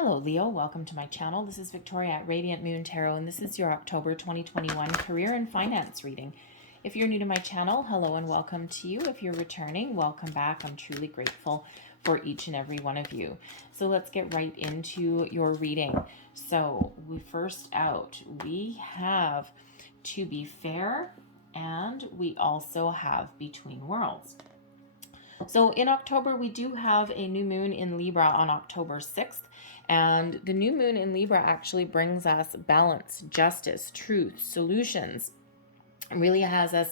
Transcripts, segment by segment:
Hello, Leo. Welcome to my channel. This is Victoria at Radiant Moon Tarot, and this is your October 2021 career and finance reading. If you're new to my channel, hello and welcome to you. If you're returning, welcome back. I'm truly grateful for each and every one of you. So let's get right into your reading. So first out, we have To Be Fair, and we also have Between Worlds. So in October, we do have a new moon in Libra on October 6th. And the new moon in Libra actually brings us balance, justice, truth, solutions. It really has us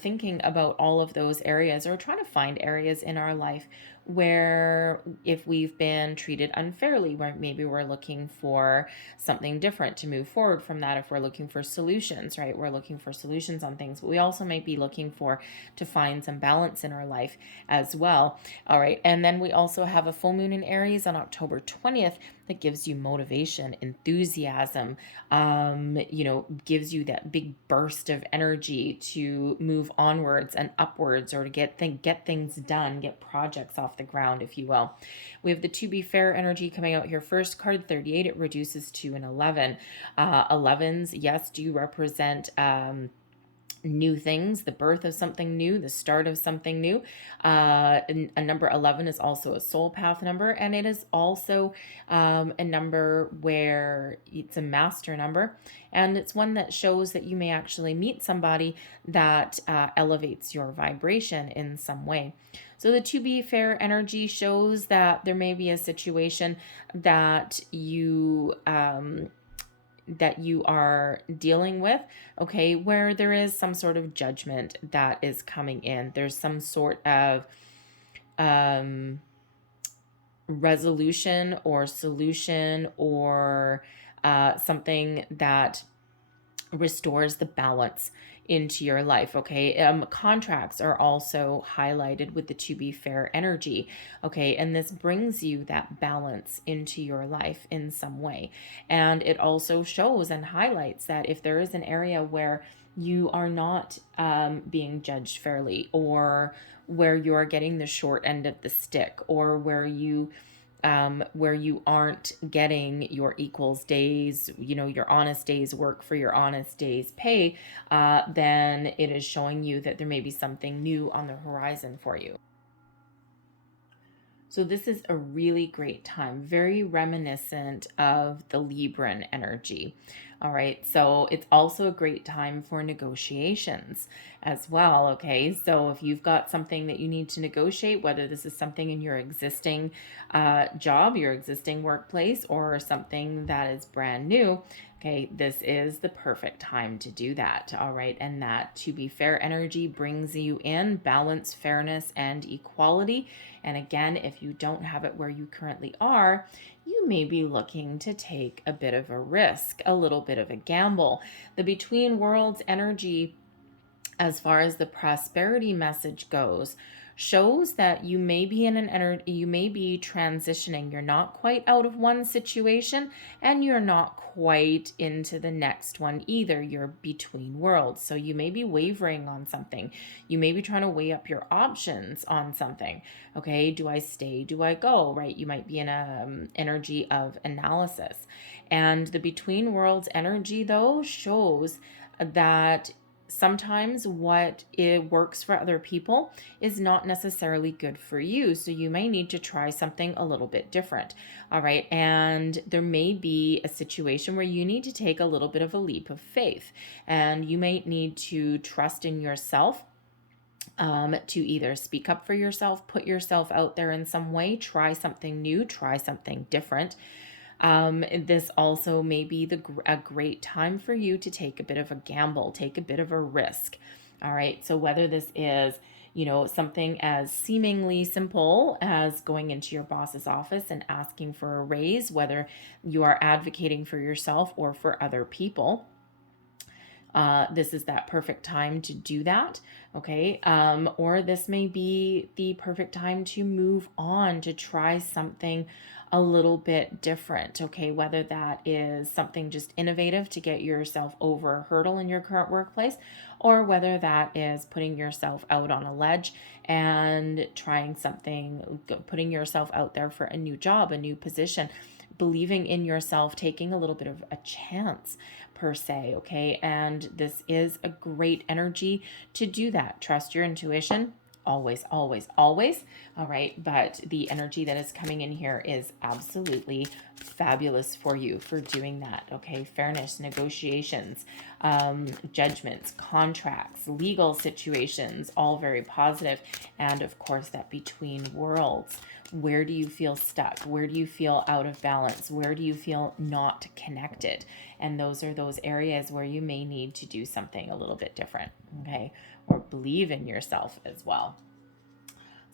thinking about all of those areas, or trying to find areas in our life where if we've been treated unfairly, where maybe we're looking for something different to move forward from that. If we're looking for solutions, right? We're looking for solutions on things, but we also might be looking to find some balance in our life as well. All right. And then we also have a full moon in Aries on October 20th that gives you motivation, enthusiasm, gives you that big burst of energy to move onwards and upwards, or to get things done, get projects off the ground, if you will. We have the To Be Fair energy coming out here first. Card 38, it reduces to an 11. 11s, yes, do represent new things, the birth of something new, the start of something new. A number 11 is also a soul path number, and it is also a number where it's a master number, and it's one that shows that you may actually meet somebody that elevates your vibration in some way. So the To Be Fair energy shows that there may be a situation that you are dealing with, okay, where there is some sort of judgment that is coming in. There's some sort of resolution or solution, or something that restores the balance into your life, okay? Contracts are also highlighted with the To Be Fair energy, okay? And this brings you that balance into your life in some way. And it also shows and highlights that if there is an area where you are not being judged fairly, or where you are getting the short end of the stick, or where you aren't getting your equals days, your honest days work for your honest days pay, then it is showing you that there may be something new on the horizon for you. So this is a really great time, very reminiscent of the Libran energy. All right, so it's also a great time for negotiations as well, okay? So if you've got something that you need to negotiate, whether this is something in your existing job, your existing workplace, or something that is brand new, okay, this is the perfect time to do that, all right? And that To Be Fair energy brings you in balance, fairness, and equality. And again, if you don't have it where you currently are, you may be looking to take a bit of a risk, a little bit of a gamble. The Between Worlds energy, as far as the prosperity message goes, shows that you may be in you may be transitioning. You're not quite out of one situation, and you're not quite into the next one either. You're between worlds. So you may be wavering on something. You may be trying to weigh up your options on something. Okay, do I stay? Do I go? Right? You might be in a energy of analysis. And the Between Worlds energy, though, shows that sometimes what it works for other people is not necessarily good for you. So you may need to try something a little bit different. All right. And there may be a situation where you need to take a little bit of a leap of faith, and you may need to trust in yourself, to either speak up for yourself, put yourself out there in some way, try something new, try something different. This also may be a great time for you to take a bit of a gamble, take a bit of a risk. All right. So whether this is, something as seemingly simple as going into your boss's office and asking for a raise, whether you are advocating for yourself or for other people, this is that perfect time to do that, okay? Or this may be the perfect time to move on, to try something a little bit different, okay? Whether that is something just innovative to get yourself over a hurdle in your current workplace, or whether that is putting yourself out on a ledge and trying something, putting yourself out there for a new job, a new position, believing in yourself, taking a little bit of a chance per se, okay? And this is a great energy to do that. Trust your intuition. Always, always, always. All right. But the energy that is coming in here is absolutely fabulous for you for doing that. Okay. Fairness, negotiations, judgments, contracts, legal situations, all very positive. And of course, that between worlds. Where do you feel stuck? Where do you feel out of balance? Where do you feel not connected? And those are those areas where you may need to do something a little bit different, okay? Or believe in yourself as well.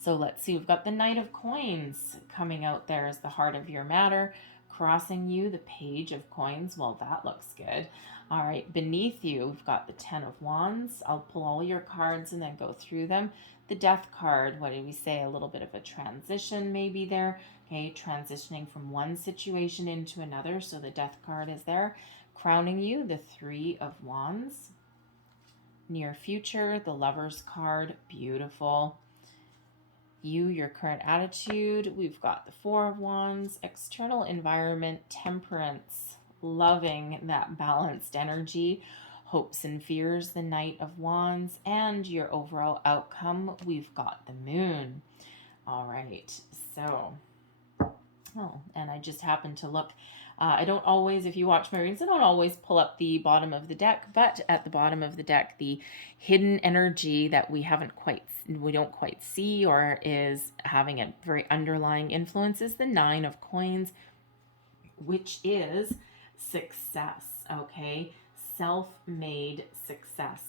So let's see, we've got the Knight of Coins coming out there as the heart of your matter. Crossing you, the Page of Coins. Well, that looks good. All right, beneath you, we've got the Ten of Wands. I'll pull all your cards and then go through them. The Death card, what did we say? A little bit of a transition maybe there. Okay, transitioning from one situation into another. So the Death card is there. Crowning you, the Three of Wands. Near future, the Lover's card. Beautiful. You, your current attitude. We've got the Four of Wands. External environment, temperance. Loving that balanced energy. Hopes and fears, the Knight of Wands, and your overall outcome, we've got the Moon. All right, so, and I just happened to look. I don't always, if you watch my readings, I don't always pull up the bottom of the deck, but at the bottom of the deck, the hidden energy that we don't quite see or is having a very underlying influence is the Nine of Coins, which is success, okay? Self-made success.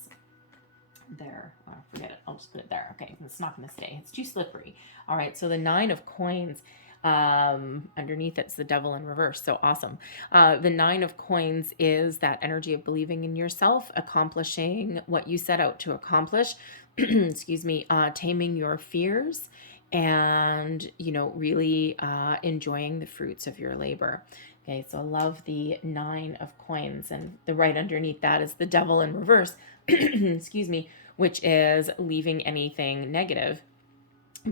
There. Oh, forget it. I'll just put it there. Okay. It's not going to stay. It's too slippery. All right. So the Nine of Coins, underneath it's the Devil in reverse. So awesome. The Nine of Coins is that energy of believing in yourself, accomplishing what you set out to accomplish. Excuse me. Taming your fears and, really enjoying the fruits of your labor. Okay, so I love the Nine of Coins, and the right underneath that is the Devil in reverse, excuse me, which is leaving anything negative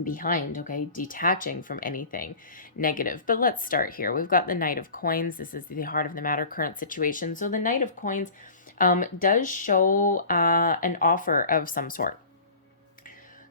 behind, okay, detaching from anything negative. But let's start here. We've got the Knight of Coins. This is the heart of the matter, current situation. So the Knight of Coins does show an offer of some sort.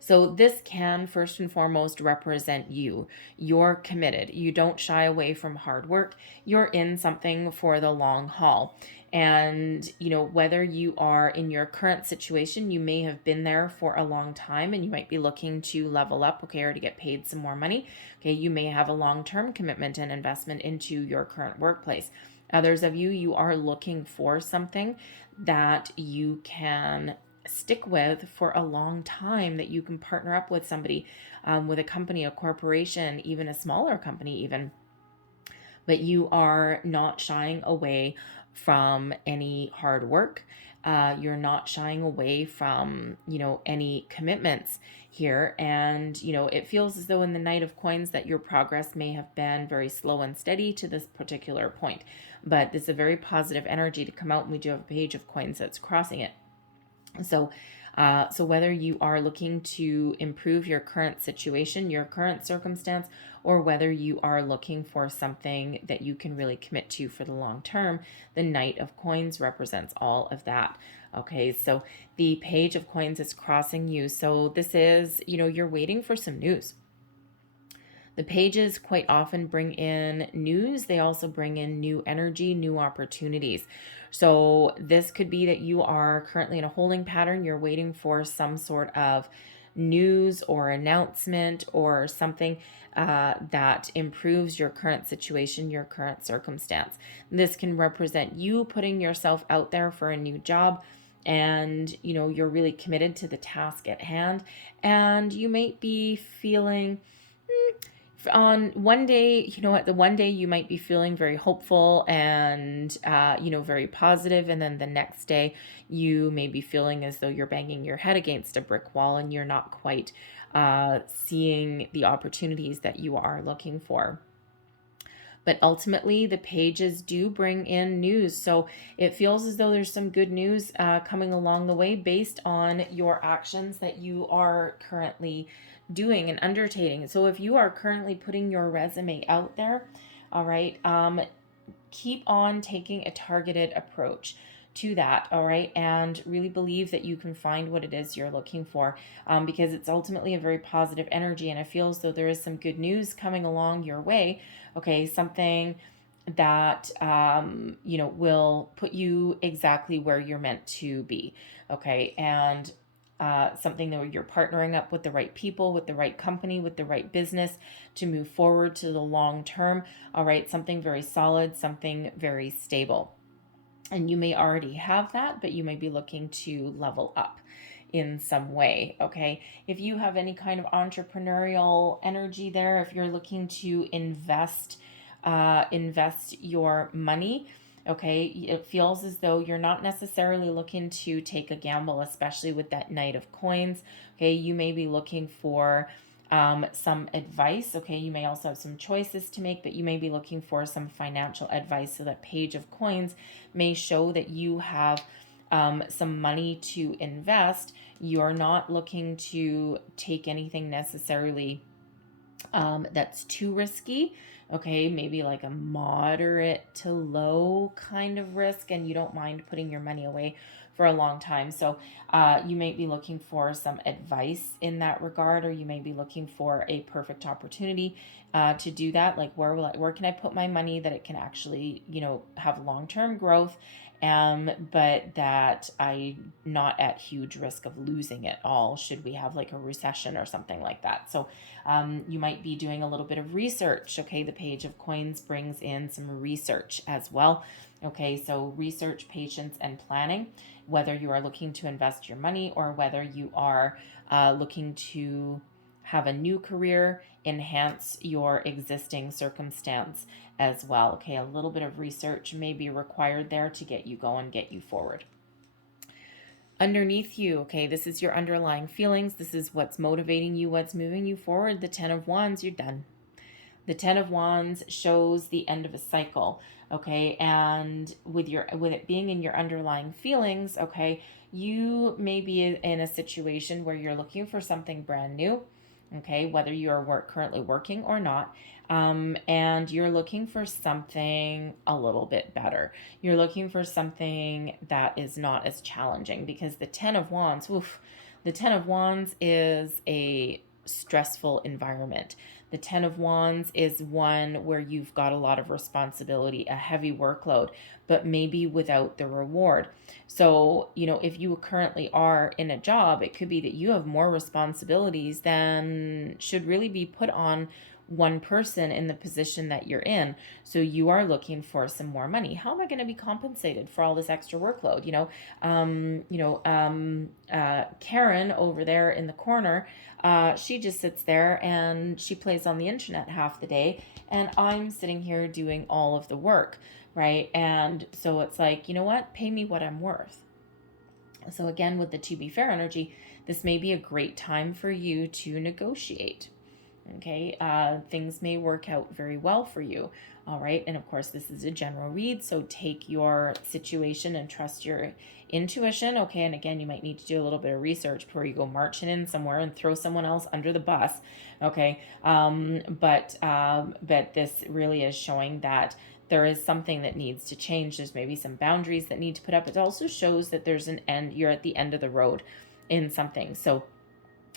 So this can first and foremost represent you. You're committed. You don't shy away from hard work. You're in something for the long haul. And, whether you are in your current situation, you may have been there for a long time and you might be looking to level up, okay, or to get paid some more money. Okay, you may have a long-term commitment and investment into your current workplace. Others of you, you are looking for something that you can stick with for a long time, that you can partner up with somebody, with a company, a corporation, even a smaller company even, but you are not shying away from any hard work. You're not shying away from, any commitments here. And, it feels as though in the Knight of Coins that your progress may have been very slow and steady to this particular point, but this is a very positive energy to come out, and we do have a Page of Coins that's crossing it. So whether you are looking to improve your current situation, your current circumstance, or whether you are looking for something that you can really commit to for the long term, the Knight of Coins represents all of that. Okay, so the Page of Coins is crossing you. So this is, you're waiting for some news. The pages quite often bring in news. They also bring in new energy, new opportunities. So this could be that you are currently in a holding pattern. You're waiting for some sort of news or announcement or something that improves your current situation, your current circumstance. This can represent you putting yourself out there for a new job, and you're really committed to the task at hand, and you might be feeling on one day, the one day you might be feeling very hopeful and, very positive. And then the next day you may be feeling as though you're banging your head against a brick wall and you're not quite seeing the opportunities that you are looking for. But ultimately, the pages do bring in news. So it feels as though there's some good news coming along the way based on your actions that you are currently doing and undertaking. So if you are currently putting your resume out there, all right, keep on taking a targeted approach to that, all right, and really believe that you can find what it is you're looking for, because it's ultimately a very positive energy, and it feels though there is some good news coming along your way, okay, something that will put you exactly where you're meant to be, okay, and something that you're partnering up with the right people, with the right company, with the right business to move forward to the long term. All right, something very solid, something very stable. And you may already have that, but you may be looking to level up in some way, okay? If you have any kind of entrepreneurial energy there, if you're looking to invest your money, okay, it feels as though you're not necessarily looking to take a gamble, especially with that Knight of Coins, okay? You may be looking for some advice, okay? You may also have some choices to make, but you may be looking for some financial advice. So that Page of Coins may show that you have some money to invest. You're not looking to take anything necessarily that's too risky, okay, maybe like a moderate to low kind of risk, and you don't mind putting your money away for a long time. So you may be looking for some advice in that regard, or you may be looking for a perfect opportunity to do that. Like where can I put my money that it can actually, have long-term growth, but that I'm not at huge risk of losing it all should we have like a recession or something like that. So you might be doing a little bit of research. Okay, the Page of Coins brings in some research as well. Okay, so research, patience, and planning, whether you are looking to invest your money or whether you are looking to have a new career, enhance your existing circumstance as well. Okay, a little bit of research may be required there to get you going, get you forward. Underneath you, okay, this is your underlying feelings. This is what's motivating you, what's moving you forward. The 10 of Wands, you're done. The 10 of Wands shows the end of a cycle, okay? And with it being in your underlying feelings, okay, you may be in a situation where you're looking for something brand new, okay, whether you are currently working or not, and you're looking for something a little bit better. You're looking for something that is not as challenging, because the 10 of Wands, the 10 of Wands is a stressful environment. The 10 of Wands is one where you've got a lot of responsibility, a heavy workload, but maybe without the reward. So, if you currently are in a job, it could be that you have more responsibilities than should really be put on one person in the position that you're in. So you are looking for some more money. How am I going to be compensated for all this extra workload? Karen over there in the corner, she just sits there and she plays on the internet half the day, and I'm sitting here doing all of the work, right? And so it's like, you know what? Pay me what I'm worth. So again, with the to be fair energy, this may be a great time for you to negotiate. Okay, things may work out very well for you. All right, and of course, this is a general read, so take your situation and trust your intuition. Okay, and again, you might need to do a little bit of research before you go marching in somewhere and throw someone else under the bus. Okay, but this really is showing that there is something that needs to change. There's maybe some boundaries that need to put up. It also shows that there's an end. You're at the end of the road in something. So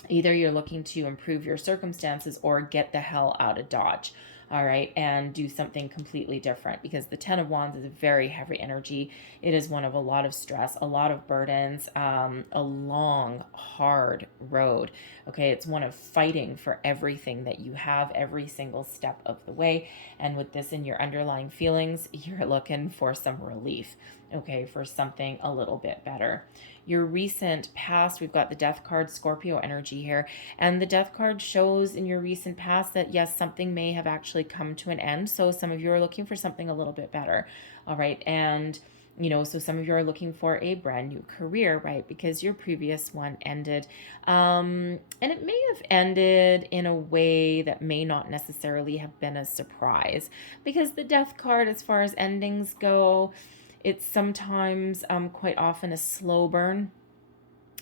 either you're looking to improve your circumstances or get the hell out of Dodge, all right, and do something completely different, because the 10 of Wands is a very heavy energy. It is one of a lot of stress, a lot of burdens, a long, hard road, okay? It's one of fighting for everything that you have every single step of the way, and with this in your underlying feelings, you're looking for some relief, okay, for something a little bit better. Your recent past, we've got the Death card, Scorpio energy here, and the Death card shows in your recent past that yes, something may have actually come to an end. So some of you are looking for something a little bit better, all right, and So some of you are looking for a brand new career, right? Because your previous one ended. And it may have ended in a way that may not necessarily have been a surprise, because the death card, as far as endings go, it's sometimes quite often a slow burn.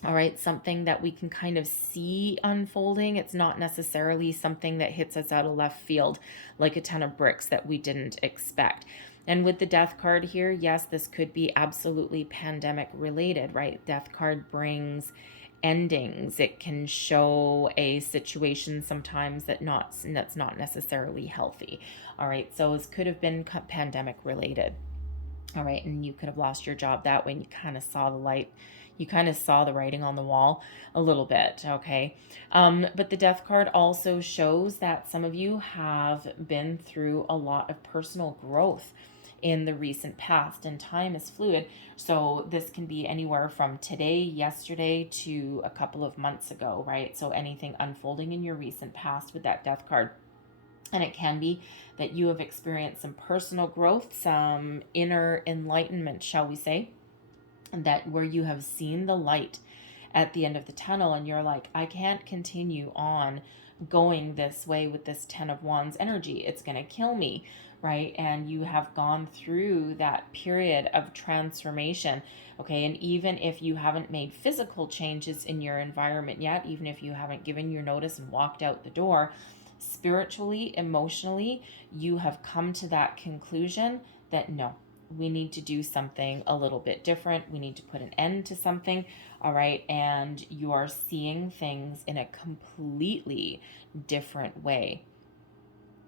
All right, something that we can kind of see unfolding. It's not necessarily something that hits us out of left field like a ton of bricks that we didn't expect. And with the death card here, yes, this could be absolutely pandemic related, right? Death card brings endings. It can show a situation sometimes that's not necessarily healthy. All right, so this could have been pandemic related. All right, and you could have lost your job that way, and you kind of saw the light. You kind of saw the writing on the wall a little bit, okay? But the death card also shows that some of you have been through a lot of personal growth in the recent past, and time is fluid. So this can be anywhere from today, yesterday, to a couple of months ago, right? So anything unfolding in your recent past with that death card. And it can be that you have experienced some personal growth, some inner enlightenment, shall we say, that where you have seen the light at the end of the tunnel and you're like, I can't continue on going this way with this 10 of Wands energy. It's going to kill me, right? And you have gone through that period of transformation, okay? And even if you haven't made physical changes in your environment yet, even if you haven't given your notice and walked out the door, spiritually, emotionally, you have come to that conclusion that no, we need to do something a little bit different. We need to put an end to something. All right. And you are seeing things in a completely different way.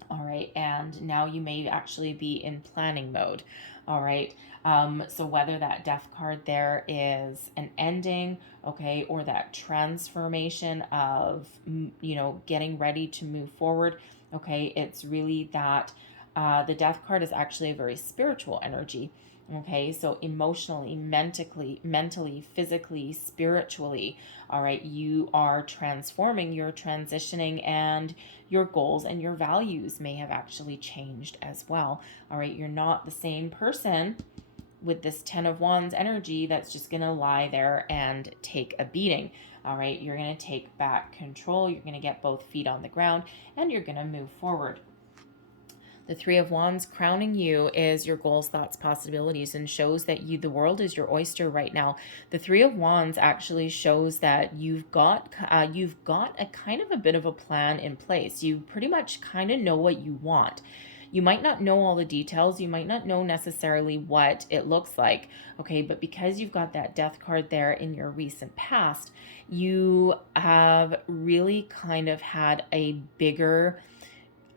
All right. And now you may actually be in planning mode. All right. So whether that death card there is an ending, okay, or that transformation of, getting ready to move forward, okay, it's really that the death card is actually a very spiritual energy. Okay, so emotionally, mentally, physically, spiritually, all right, you are transforming, you're transitioning, and your goals and your values may have actually changed as well. All right, you're not the same person with this 10 of Wands energy that's just going to lie there and take a beating. All right, you're going to take back control, you're going to get both feet on the ground, and you're going to move forward. The Three of Wands crowning you is your goals, thoughts, possibilities, and shows that the world is your oyster right now. The Three of Wands actually shows that you've got a kind of a bit of a plan in place. You pretty much kind of know what you want. You might not know all the details. You might not know necessarily what it looks like, okay? But because you've got that death card there in your recent past, you have really kind of had a bigger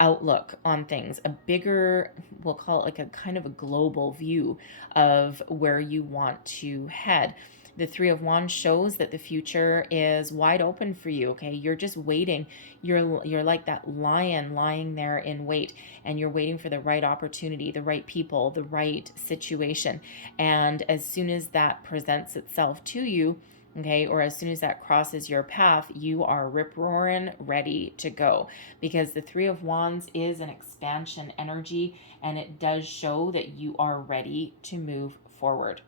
outlook on things, a bigger, we'll call it like a kind of a global view of where you want to head. The Three of Wands shows that the future is wide open for you, okay? You're just waiting. You're like that lion lying there in wait, and you're waiting for the right opportunity, the right people, the right situation. And as soon as that presents itself to you, okay, or as soon as that crosses your path, you are rip-roaring ready to go, because the Three of Wands is an expansion energy, and it does show that you are ready to move forward.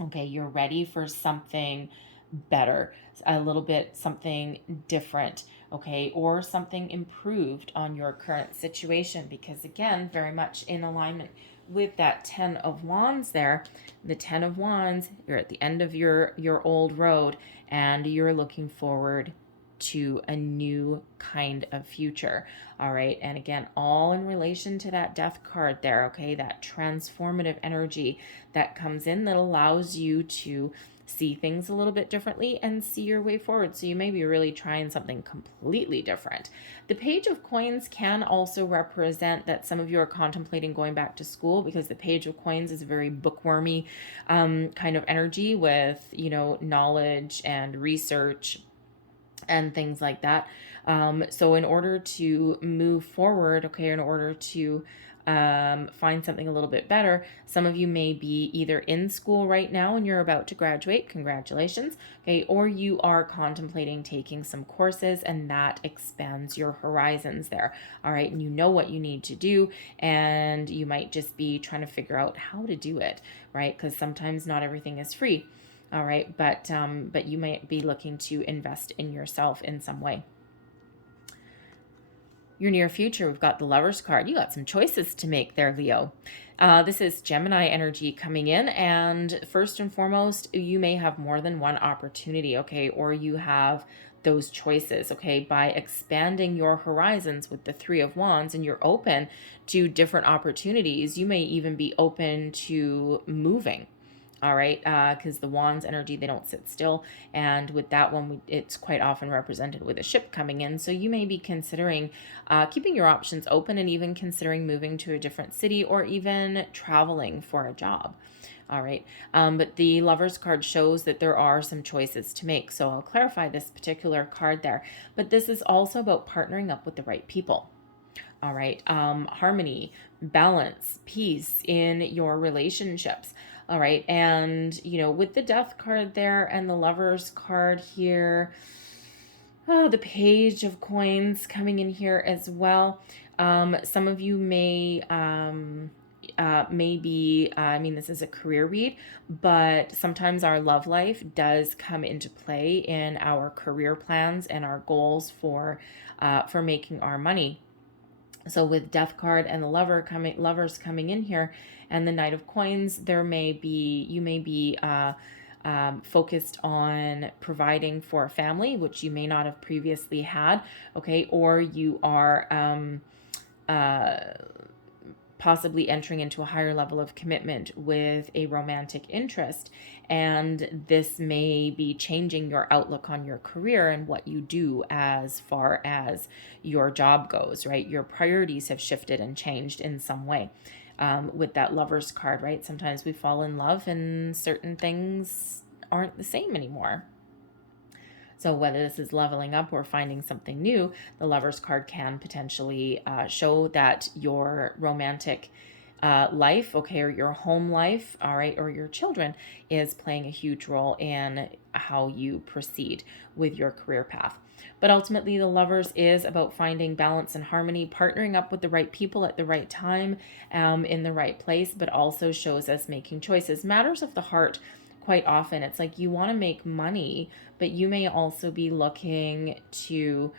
Okay, you're ready for something better, a little bit something different, okay, or something improved on your current situation, because again, very much in alignment with that 10 of Wands there. The 10 of Wands, you're at the end of your old road, and you're looking forward to a new kind of future. All right, and again, all in relation to that death card there, okay, that transformative energy that comes in that allows you to see things a little bit differently and see your way forward. So you may be really trying something completely different. The Page of Coins can also represent that some of you are contemplating going back to school, because the Page of Coins is a very bookwormy kind of energy with, knowledge and research and things like that. So in order to move forward, okay, in order to find something a little bit better. Some of you may be either in school right now and you're about to graduate, congratulations, okay, or you are contemplating taking some courses, and that expands your horizons there, all right, and you know what you need to do, and you might just be trying to figure out how to do it, right, because sometimes not everything is free, all right, but you might be looking to invest in yourself in some way. Your near future, we've got the Lovers card. You got some choices to make there, Leo. This is Gemini energy coming in, and first and foremost, you may have more than one opportunity, okay, or you have those choices, okay, by expanding your horizons with the Three of Wands, and you're open to different opportunities. You may even be open to moving. All right, because the Wands energy, they don't sit still, and with that one, it's quite often represented with a ship coming in, so you may be considering keeping your options open, and even considering moving to a different city, or even traveling for a job. All right, but the Lovers card shows that there are some choices to make, so I'll clarify this particular card there, but this is also about partnering up with the right people. All right, harmony, balance, peace in your relationships. All right, and with the Death card there and the Lovers card here, the Page of Coins coming in here as well. Some of you may maybe, I mean, this is a career read, but sometimes our love life does come into play in our career plans and our goals for making our money. So with Death card and the Lovers coming in here, and the Knight of Coins, you may be focused on providing for a family, which you may not have previously had, okay, or you are possibly entering into a higher level of commitment with a romantic interest, and this may be changing your outlook on your career and what you do as far as your job goes, right? Your priorities have shifted and changed in some way. With that Lovers card, right? Sometimes we fall in love and certain things aren't the same anymore. So whether this is leveling up or finding something new, the Lovers card can potentially show that your romantic life, okay, or your home life, all right, or your children is playing a huge role in how you proceed with your career path. But ultimately, the Lovers is about finding balance and harmony, partnering up with the right people at the right time, in the right place, but also shows us making choices. Matters of the heart, quite often, it's like you want to make money, but you may also be looking to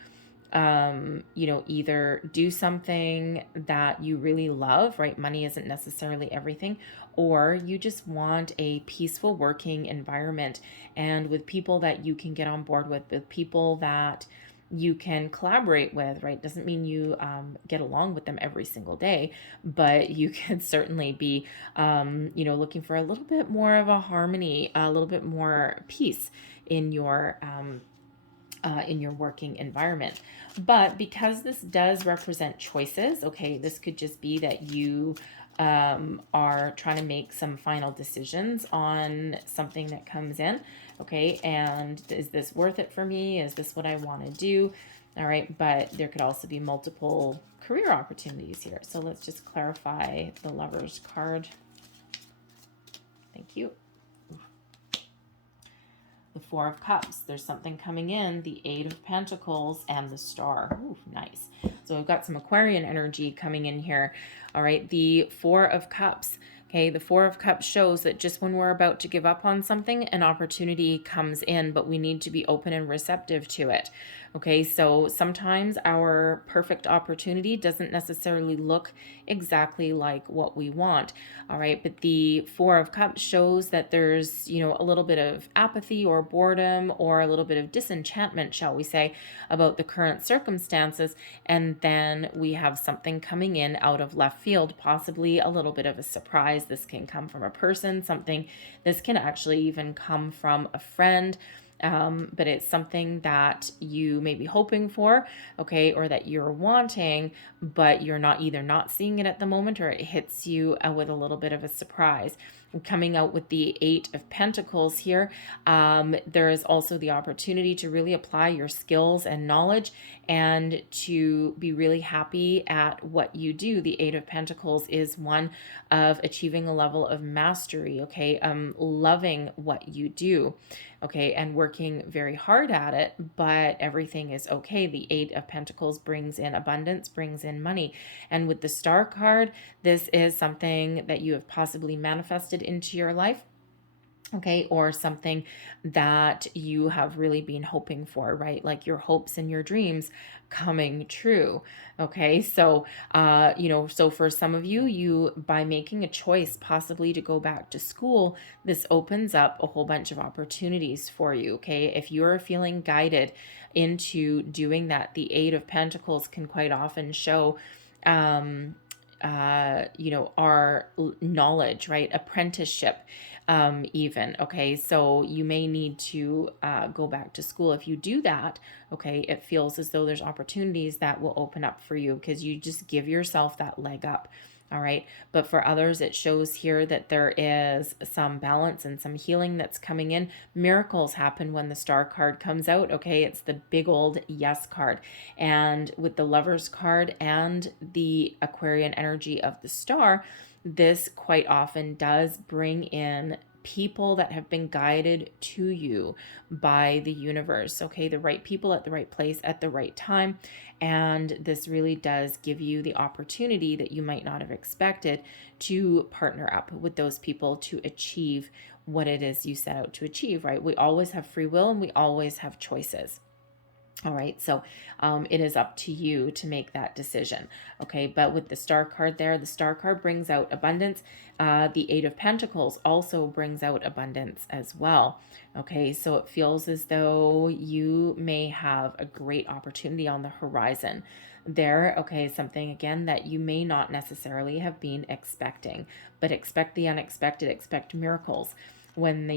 either do something that you really love, right? Money isn't necessarily everything, or you just want a peaceful working environment, and with people that you can get on board with people that you can collaborate with, right? Doesn't mean you get along with them every single day, but you can certainly be, looking for a little bit more of a harmony, a little bit more peace in your working environment. But because this does represent choices, okay, this could just be that you are trying to make some final decisions on something that comes in, okay, and is this worth it for me? Is this what I want to do? All right, but there could also be multiple career opportunities here. So let's just clarify the Lovers card. Thank you. The Four of Cups, there's something coming in, the Eight of Pentacles, and the Star. Ooh, nice. So we've got some Aquarian energy coming in here. All right, the Four of Cups. Okay, the Four of Cups shows that just when we're about to give up on something, an opportunity comes in, but we need to be open and receptive to it. Okay, so sometimes our perfect opportunity doesn't necessarily look exactly like what we want. All right, but the Four of Cups shows that there's, a little bit of apathy or boredom or a little bit of disenchantment, shall we say, about the current circumstances. And then we have something coming in out of left field, possibly a little bit of a surprise. This can come from a person, this can actually even come from a friend. but it's something that you may be hoping for, okay, or that you're wanting, but you're not either not seeing it at the moment, or it hits you with a little bit of a surprise. Coming out with the Eight of Pentacles here, there is also the opportunity to really apply your skills and knowledge and to be really happy at what you do. The Eight of Pentacles is one of achieving a level of mastery, okay, loving what you do, okay, and working very hard at it, but everything is okay. The Eight of Pentacles brings in abundance, brings in money. And with the Star card, this is something that you have possibly manifested into your life, okay, or something that you have really been hoping for, right? Like your hopes and your dreams coming true, okay? So so for some of you, by making a choice possibly to go back to school, this opens up a whole bunch of opportunities for you, okay? If you're feeling guided into doing that, the Eight of Pentacles can quite often show our knowledge, right? Apprenticeship, even, okay? So you may need to go back to school. If you do that, okay, it feels as though there's opportunities that will open up for you because you just give yourself that leg up. All right. But for others, it shows here that there is some balance and some healing that's coming in. Miracles happen when the Star card comes out. Okay. It's the big old yes card. And with the Lovers card and the Aquarian energy of the Star, this quite often does bring in people that have been guided to you by the universe, okay? The right people at the right place at the right time. And this really does give you the opportunity that you might not have expected to partner up with those people to achieve what it is you set out to achieve, right? We always have free will and we always have choices. All right, so it is up to you to make that decision, okay? But with the Star card there, the Star card brings out abundance. The Eight of Pentacles also brings out abundance as well, okay? So it feels as though you may have a great opportunity on the horizon there, okay? Something, again, that you may not necessarily have been expecting, but expect the unexpected, expect miracles when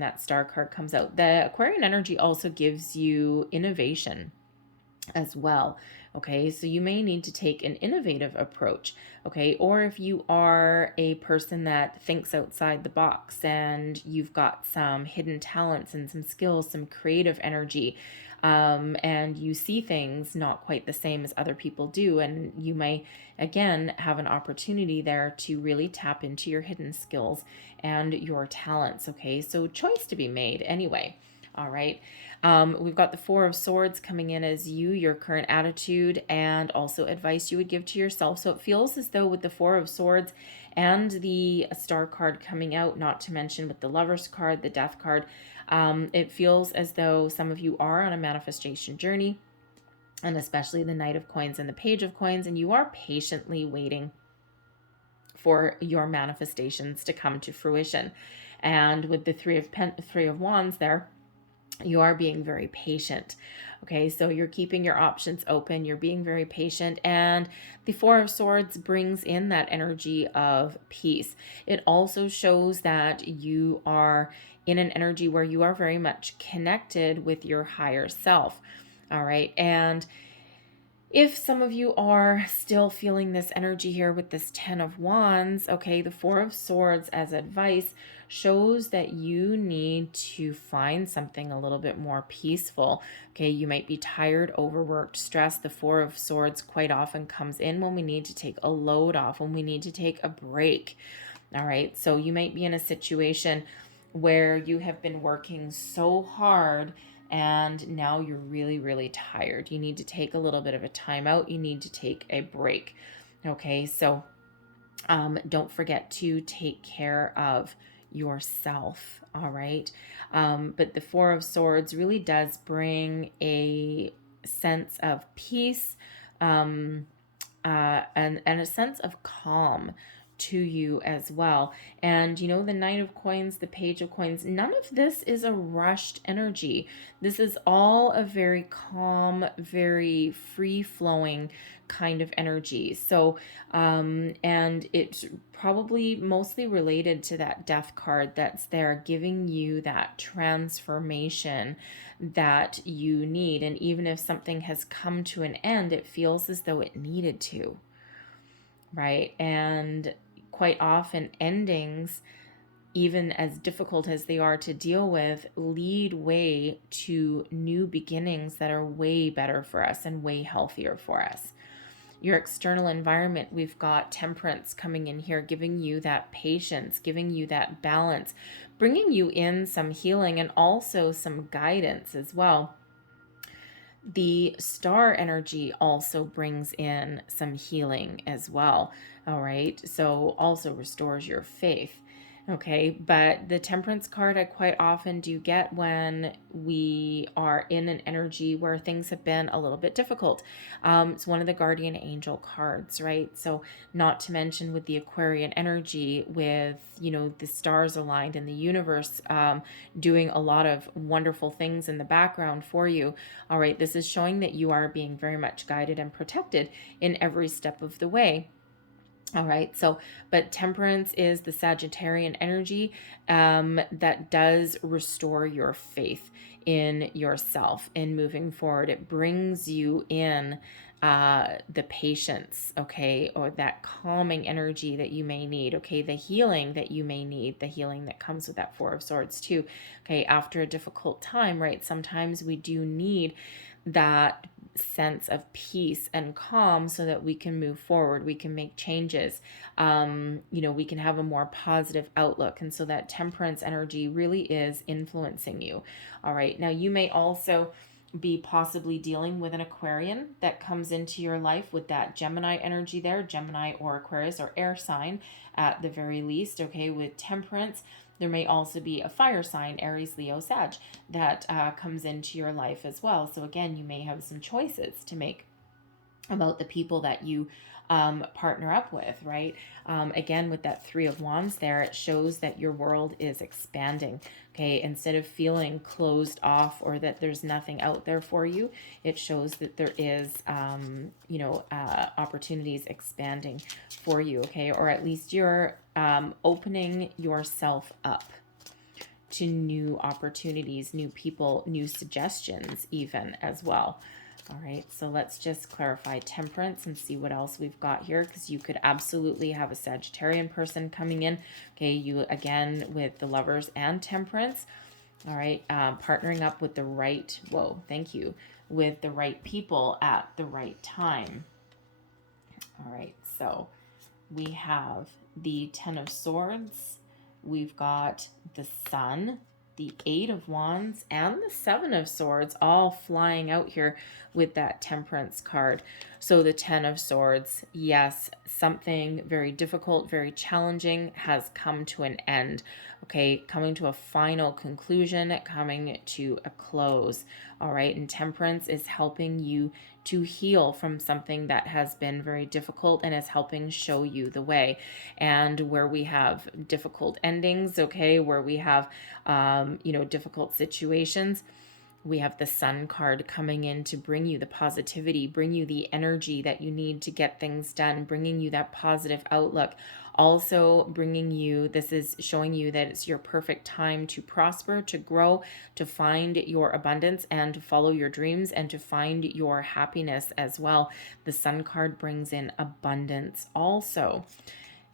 that Star card comes out. The Aquarian energy also gives you innovation as well, okay? So you may need to take an innovative approach, okay? Or if you are a person that thinks outside the box and you've got some hidden talents and some skills, some creative energy, and you see things not quite the same as other people do, and you may again have an opportunity there to really tap into your hidden skills and your talents, okay? So choice to be made anyway. All right. We've got the Four of Swords coming in as your current attitude, and also advice you would give to yourself. So it feels as though with the Four of Swords and the Star card coming out, not to mention with the Lovers card, the Death card, it feels as though some of you are on a manifestation journey, and especially the Knight of Coins and the Page of Coins, and you are patiently waiting for your manifestations to come to fruition. And with the Three of Wands there, you are being very patient, okay? So you're keeping your options open, you're being very patient, and the Four of Swords brings in that energy of peace. It also shows that you are in an energy where you are very much connected with your higher self, all right? And if some of you are still feeling this energy here with this Ten of Wands, okay, the Four of Swords as advice shows that you need to find something a little bit more peaceful, okay? You might be tired, overworked, stressed. The Four of Swords quite often comes in when we need to take a load off, when we need to take a break, all right? So you might be in a situation where you have been working so hard and now you're really, really tired. You need to take a little bit of a time out. You need to take a break. Okay, so don't forget to take care of yourself. All right. But the Four of Swords really does bring a sense of peace and a sense of calm to you as well. And you know, the Knight of Coins, the Page of Coins, none of this is a rushed energy. This is all a very calm, very free flowing kind of energy. So, and it's probably mostly related to that Death card that's there, giving you that transformation that you need. And even if something has come to an end, it feels as though it needed to, right? And quite often, endings, even as difficult as they are to deal with, lead way to new beginnings that are way better for us and way healthier for us. Your external environment, we've got Temperance coming in here, giving you that patience, giving you that balance, bringing you in some healing and also some guidance as well. The Star energy also brings in some healing as well. All right. So also restores your faith. Okay, but the Temperance card I quite often do get when we are in an energy where things have been a little bit difficult. It's one of the guardian angel cards, right? So not to mention with the Aquarian energy, with, you know, the stars aligned in the universe, doing a lot of wonderful things in the background for you. All right, this is showing that you are being very much guided and protected in every step of the way. All right, so, but Temperance is the Sagittarian energy that does restore your faith in yourself in moving forward. It brings you in the patience, okay, or that calming energy that you may need, okay, the healing that you may need, the healing that comes with that Four of Swords too, okay, after a difficult time, right? Sometimes we do need that sense of peace and calm so that we can move forward, we can make changes, you know, we can have a more positive outlook. And so that Temperance energy really is influencing you. All right, now you may also be possibly dealing with an Aquarian that comes into your life with that Gemini energy there, Gemini or Aquarius or air sign at the very least, okay, with Temperance. There may also be a fire sign, Aries, Leo, Sag, that comes into your life as well. So again, you may have some choices to make about the people that you partner up with, right? Again, with that Three of Wands there, it shows that your world is expanding, okay? Instead of feeling closed off or that there's nothing out there for you, it shows that there is, you know, opportunities expanding for you, okay? Or at least you're opening yourself up to new opportunities, new people, new suggestions even as well. All right, so let's just clarify Temperance and see what else we've got here, because you could absolutely have a Sagittarian person coming in. Okay, you again with the Lovers and Temperance. All right, partnering up with the right, whoa, thank you, with the right people at the right time. All right, so we have the Ten of Swords, we've got the Sun, the Eight of Wands, and the Seven of Swords all flying out here with that Temperance card. So the Ten of Swords, yes, something very difficult, very challenging has come to an end. Okay, coming to a final conclusion, coming to a close. All right, and Temperance is helping you to heal from something that has been very difficult and is helping show you the way. And where we have difficult endings, okay, where we have, you know, difficult situations, we have the Sun card coming in to bring you the positivity, bring you the energy that you need to get things done, bringing you that positive outlook. Also bringing you, this is showing you that it's your perfect time to prosper, to grow, to find your abundance and to follow your dreams and to find your happiness as well. The Sun card brings in abundance also.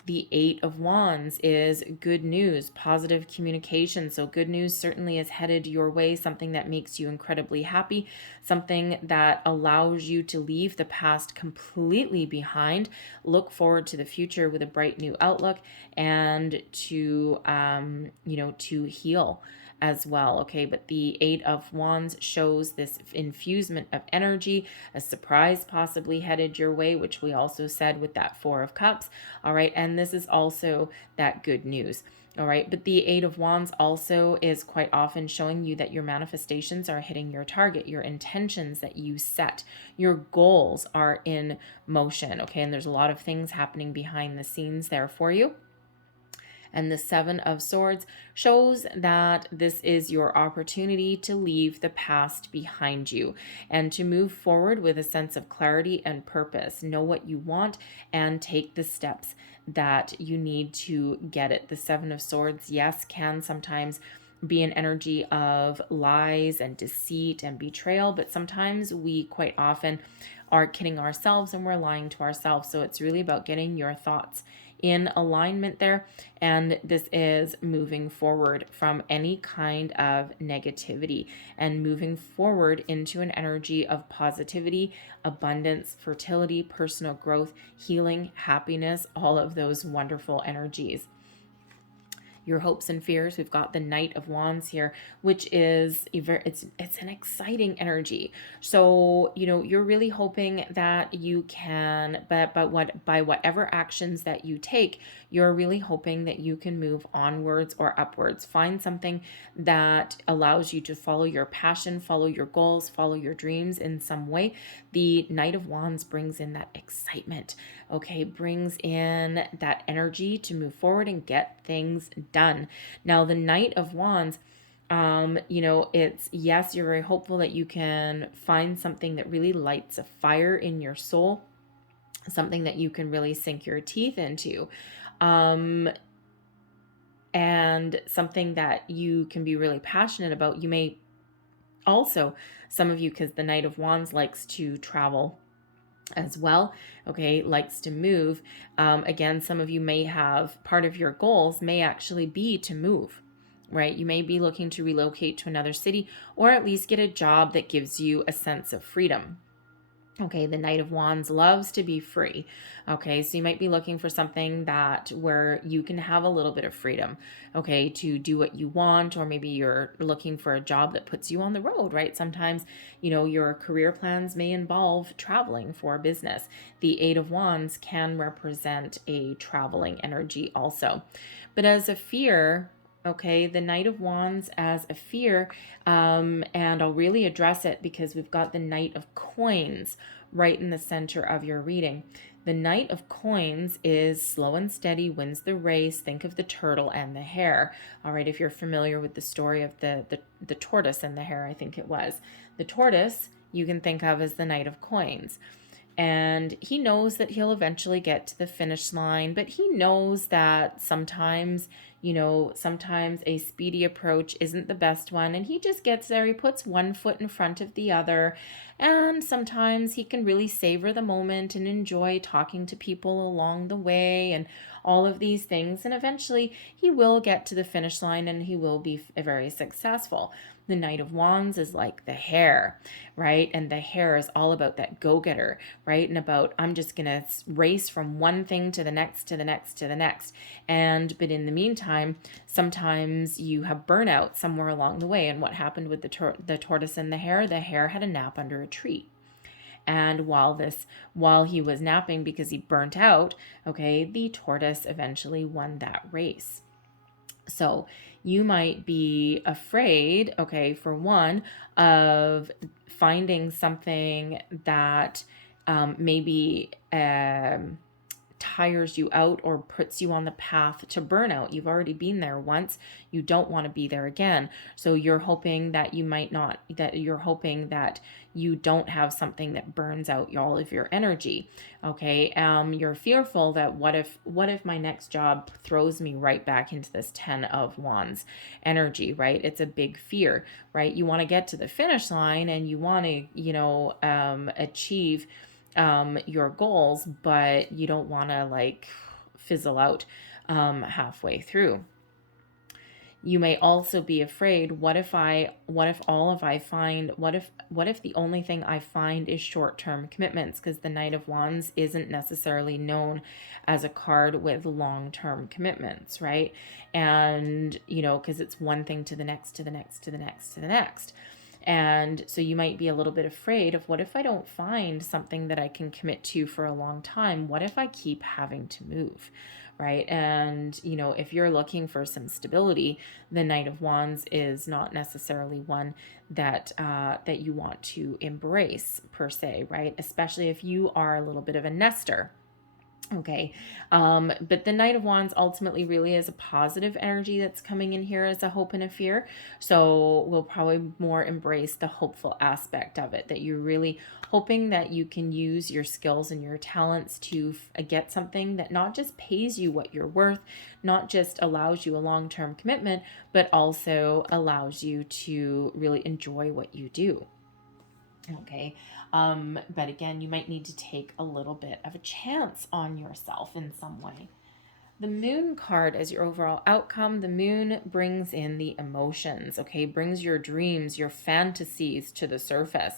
The Eight of Wands is good news, positive communication. So good news certainly is headed your way, something that makes you incredibly happy, something that allows you to leave the past completely behind, look forward to the future with a bright new outlook, and to, you know, to heal as well. Okay, but the Eight of Wands shows this infusement of energy, a surprise possibly headed your way, which we also said with that Four of Cups. All right, and this is also that good news. All right. But the Eight of Wands also is quite often showing you that your manifestations are hitting your target, your intentions that you set, your goals are in motion. Okay. And there's a lot of things happening behind the scenes there for you. And the Seven of Swords shows that this is your opportunity to leave the past behind you and to move forward with a sense of clarity and purpose. Know what you want and take the steps that you need to get it. The Seven of Swords, yes, can sometimes be an energy of lies and deceit and betrayal, but sometimes we quite often are kidding ourselves and we're lying to ourselves. So it's really about getting your thoughts in alignment there. And this is moving forward from any kind of negativity and moving forward into an energy of positivity, abundance, fertility, personal growth, healing, happiness, all of those wonderful energies. Your hopes and fears, we've got the Knight of Wands here, which is it's an exciting energy. So you're really hoping that you can, but by whatever actions that you take, you're really hoping that you can move onwards or upwards. Find something that allows you to follow your passion, follow your goals, follow your dreams in some way. The Knight of Wands brings in that excitement, okay, brings in that energy to move forward and get things done. Now, the Knight of Wands, it's, yes, you're very hopeful that you can find something that really lights a fire in your soul, something that you can really sink your teeth into, and something that you can be really passionate about. You may also, some of you, because the Knight of Wands likes to travel as well, okay, likes to move. Again, some of you may have, part of your goals may actually be to move, right? You may be looking to relocate to another city or at least get a job that gives you a sense of freedom. Okay, the Knight of Wands loves to be free. Okay, so you might be looking for something that where you can have a little bit of freedom, okay, to do what you want, or maybe you're looking for a job that puts you on the road, right? Sometimes, your career plans may involve traveling for business. The Eight of Wands can represent a traveling energy also. But as a fear, okay, the Knight of Wands as a fear, and I'll really address it because we've got the Knight of Coins right in the center of your reading. The Knight of Coins is slow and steady, wins the race. Think of the turtle and the hare. All right, if you're familiar with the story of the tortoise and the hare, I think it was. The tortoise you can think of as the Knight of Coins. And he knows that he'll eventually get to the finish line, but he knows that sometimes a speedy approach isn't the best one, and he just gets there. He puts one foot in front of the other, and sometimes he can really savor the moment and enjoy talking to people along the way and all of these things, and eventually he will get to the finish line and he will be very successful. The Knight of Wands is like the hare, right? And the hare is all about that go-getter, right? And about, I'm just going to race from one thing to the next, to the next, to the next. But in the meantime, sometimes you have burnout somewhere along the way. And what happened with the tortoise and the hare had a nap under a tree. And while he was napping because he burnt out, okay, the tortoise eventually won that race. So you might be afraid, okay, for one, of finding something that maybe tires you out or puts you on the path to burnout. You've already been there once. You don't want to be there again. So you're hoping that you don't have something that burns out all of your energy. Okay. You're fearful that what if my next job throws me right back into this 10 of Wands energy, right? It's a big fear, right? You want to get to the finish line and you want to, achieve your goals, but you don't want to fizzle out halfway through. You may also be afraid, what if the only thing I find is short-term commitments? Because the Knight of Wands isn't necessarily known as a card with long-term commitments, right? And, because it's one thing to the next, to the next, to the next, to the next. And so you might be a little bit afraid of, what if I don't find something that I can commit to for a long time? What if I keep having to move? Right? And, you know, if you're looking for some stability, the Knight of Wands is not necessarily one that that you want to embrace per se, right? Especially if you are a little bit of a nester. Okay. But the Knight of Wands ultimately really is a positive energy that's coming in here as a hope and a fear. So we'll probably more embrace the hopeful aspect of it, that you're really hoping that you can use your skills and your talents to get something that not just pays you what you're worth, not just allows you a long-term commitment, but also allows you to really enjoy what you do. Okay. But again, you might need to take a little bit of a chance on yourself in some way. The moon card as your overall outcome, the moon brings in the emotions, okay? Brings your dreams, your fantasies to the surface.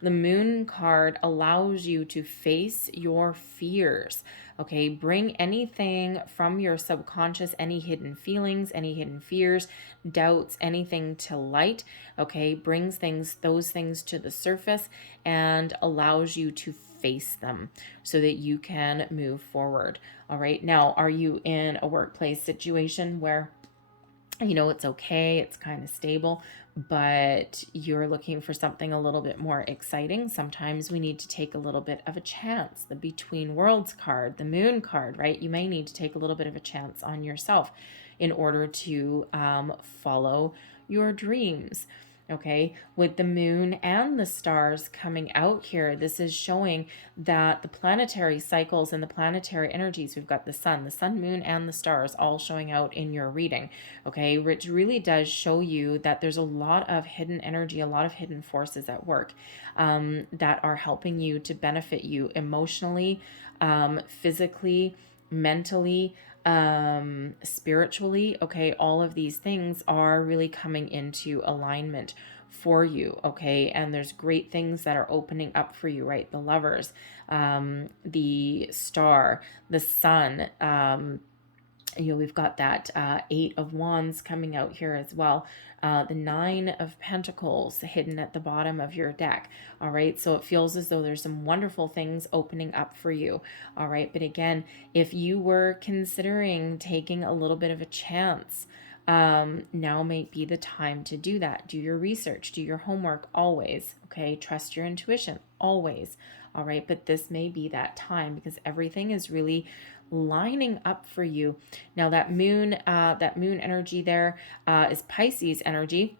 The moon card allows you to face your fears, okay? Bring anything from your subconscious, any hidden feelings, any hidden fears, doubts, anything to light, okay? Brings those things to the surface and allows you to face them so that you can move forward. All right. Now, are you in a workplace situation where, you know, it's okay, it's kind of stable, but you're looking for something a little bit more exciting? Sometimes we need to take a little bit of a chance. The Between Worlds card, the Moon card, right? You may need to take a little bit of a chance on yourself in order to follow your dreams. Okay, with the moon and the stars coming out here, this is showing that the planetary cycles and the planetary energies, we've got the sun, moon, and the stars all showing out in your reading. Okay, which really does show you that there's a lot of hidden energy, a lot of hidden forces at work that are helping you to benefit you emotionally, physically, mentally, spiritually. Okay, all of these things are really coming into alignment for you. Okay, and there's great things that are opening up for you, right? The Lovers, the Star, the Sun, you know, we've got that Eight of Wands coming out here as well. The Nine of Pentacles hidden at the bottom of your deck. All right. So it feels as though there's some wonderful things opening up for you. All right. But again, if you were considering taking a little bit of a chance, now might be the time to do that. Do your research, do your homework always. Okay. Trust your intuition always. All right. But this may be that time because everything is really lining up for you. Now that moon energy there is Pisces energy.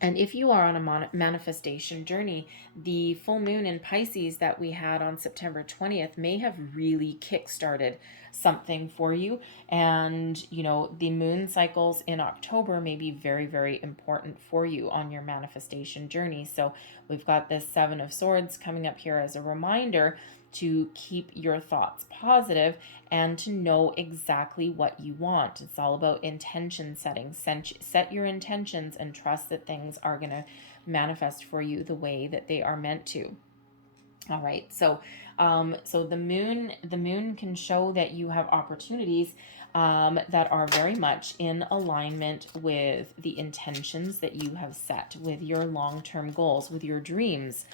And if you are on a manifestation journey, the full moon in Pisces that we had on September 20th may have really kickstarted something for you. And, you know, the moon cycles in October may be very, very important for you on your manifestation journey. So we've got this Seven of Swords coming up here as a reminder to keep your thoughts positive and to know exactly what you want. It's all about intention setting. Set your intentions and trust that things are going to manifest for you the way that they are meant to. All right, so the moon can show that you have opportunities that are very much in alignment with the intentions that you have set, with your long-term goals, with your dreams.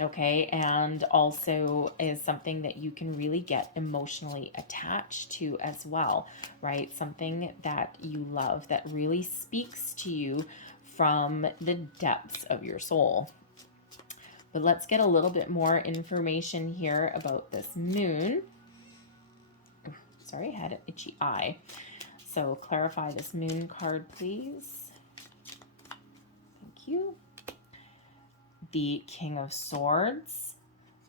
Okay, and also is something that you can really get emotionally attached to as well, right? Something that you love that really speaks to you from the depths of your soul. But let's get a little bit more information here about this moon. Sorry, I had an itchy eye. So clarify this moon card, please. Thank you. The King of Swords,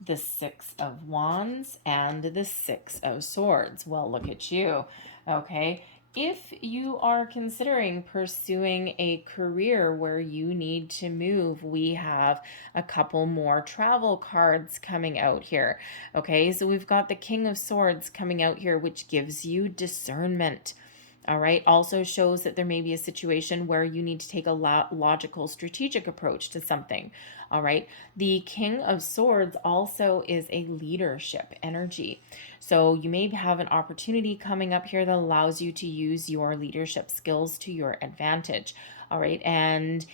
the Six of Wands, and the Six of Swords. Well, look at you. Okay. If you are considering pursuing a career where you need to move, we have a couple more travel cards coming out here. Okay, so we've got the King of Swords coming out here, which gives you discernment. All right. Also shows that there may be a situation where you need to take a logical, strategic approach to something. All right. The King of Swords also is a leadership energy. So you may have an opportunity coming up here that allows you to use your leadership skills to your advantage. All right. And,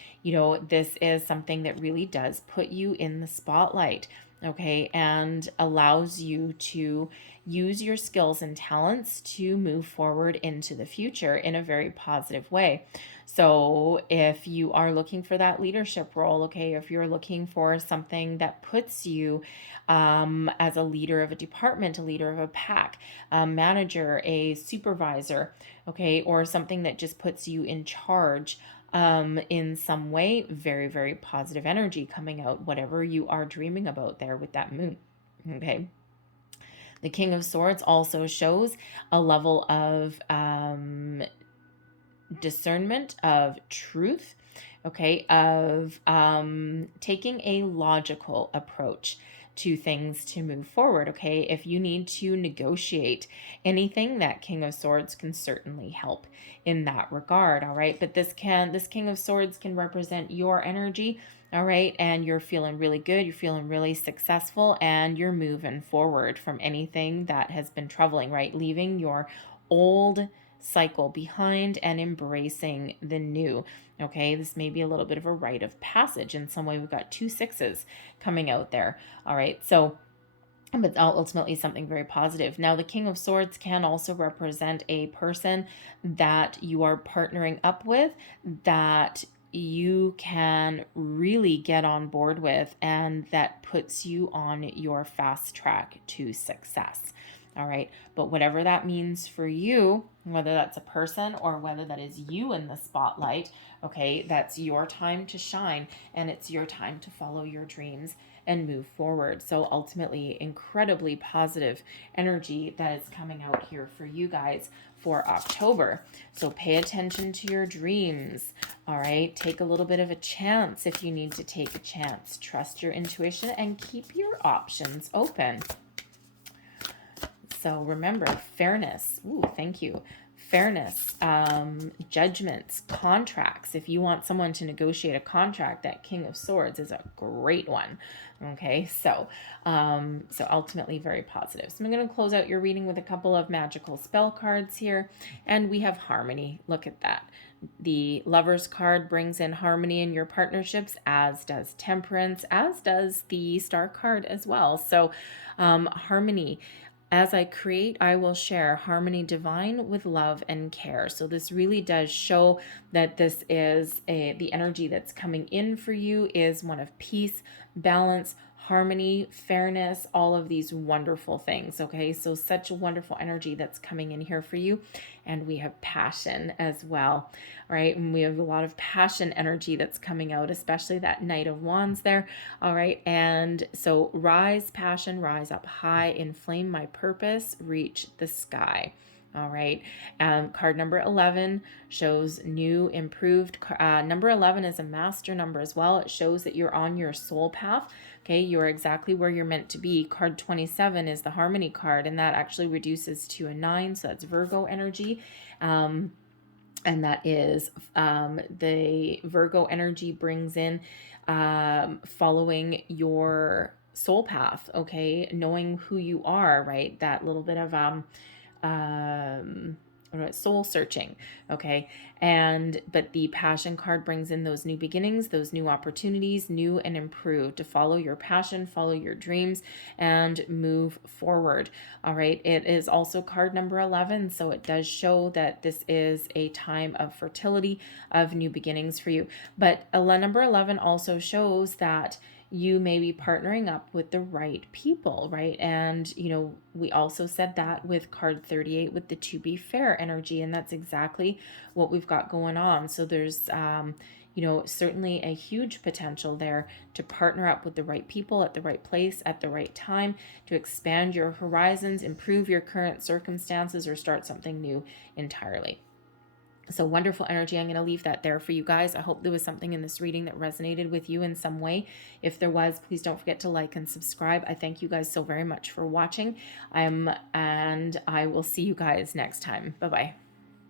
this is something that really does put you in the spotlight. Okay. And allows you to use your skills and talents to move forward into the future in a very positive way. So if you are looking for that leadership role, okay, if you're looking for something that puts you as a leader of a department, a leader of a pack, a manager, a supervisor, okay, or something that just puts you in charge in some way, very, very positive energy coming out, whatever you are dreaming about there with that moon, okay? The King of Swords also shows a level of discernment, of truth, okay, of taking a logical approach to things to move forward, okay? If you need to negotiate anything, that King of Swords can certainly help in that regard, all right? But this King of Swords can represent your energy, all right? And you're feeling really good, you're feeling really successful, and you're moving forward from anything that has been troubling, right? Leaving your old cycle behind and embracing the new. Okay, this may be a little bit of a rite of passage in some way. We've got 2 6s coming out there. All right, so but ultimately something very positive. Now, the King of Swords can also represent a person that you are partnering up with that you can really get on board with, and that puts you on your fast track to success. All right, but whatever that means for you, whether that's a person or whether that is you in the spotlight, okay, that's your time to shine, and it's your time to follow your dreams and move forward. So ultimately, incredibly positive energy that is coming out here for you guys for October. So pay attention to your dreams. All right, take a little bit of a chance if you need to take a chance. Trust your intuition and keep your options open. So remember, fairness. Ooh, thank you. Fairness, judgments, contracts. If you want someone to negotiate a contract, that King of Swords is a great one. Okay, so ultimately very positive. So I'm going to close out your reading with a couple of magical spell cards here, and we have harmony. Look at that. The Lover's card brings in harmony in your partnerships, as does Temperance, as does the Star card as well. So harmony. As I create, I will share harmony divine with love and care. So this really does show that this is the energy that's coming in for you is one of peace, balance, harmony, fairness, all of these wonderful things. Okay, so such a wonderful energy that's coming in here for you. And we have passion as well, right? And we have a lot of passion energy that's coming out, especially that Knight of Wands there. All right, and so rise, passion, rise up high, inflame my purpose, reach the sky. All right. Card number 11 shows new, improved. Number 11 is a master number as well. It shows that you're on your soul path. Okay, you're exactly where you're meant to be. Card 27 is the harmony card, and that actually reduces to a 9. So that's Virgo energy. And that is the Virgo energy brings in following your soul path. Okay, knowing who you are, right? That little bit of soul searching. Okay, but the passion card brings in those new beginnings, those new opportunities, new and improved, to follow your passion, follow your dreams, and move forward. All right, it is also card number 11, so it does show that this is a time of fertility, of new beginnings for you. But number 11 also shows that you may be partnering up with the right people, right? And, we also said that with card 38 with the to be fair energy, and that's exactly what we've got going on. So there's, certainly a huge potential there to partner up with the right people at the right place at the right time to expand your horizons, improve your current circumstances, or start something new entirely. So wonderful energy. I'm going to leave that there for you guys. I hope there was something in this reading that resonated with you in some way. If there was, please don't forget to like and subscribe. I thank you guys so very much for watching. And I will see you guys next time. Bye-bye.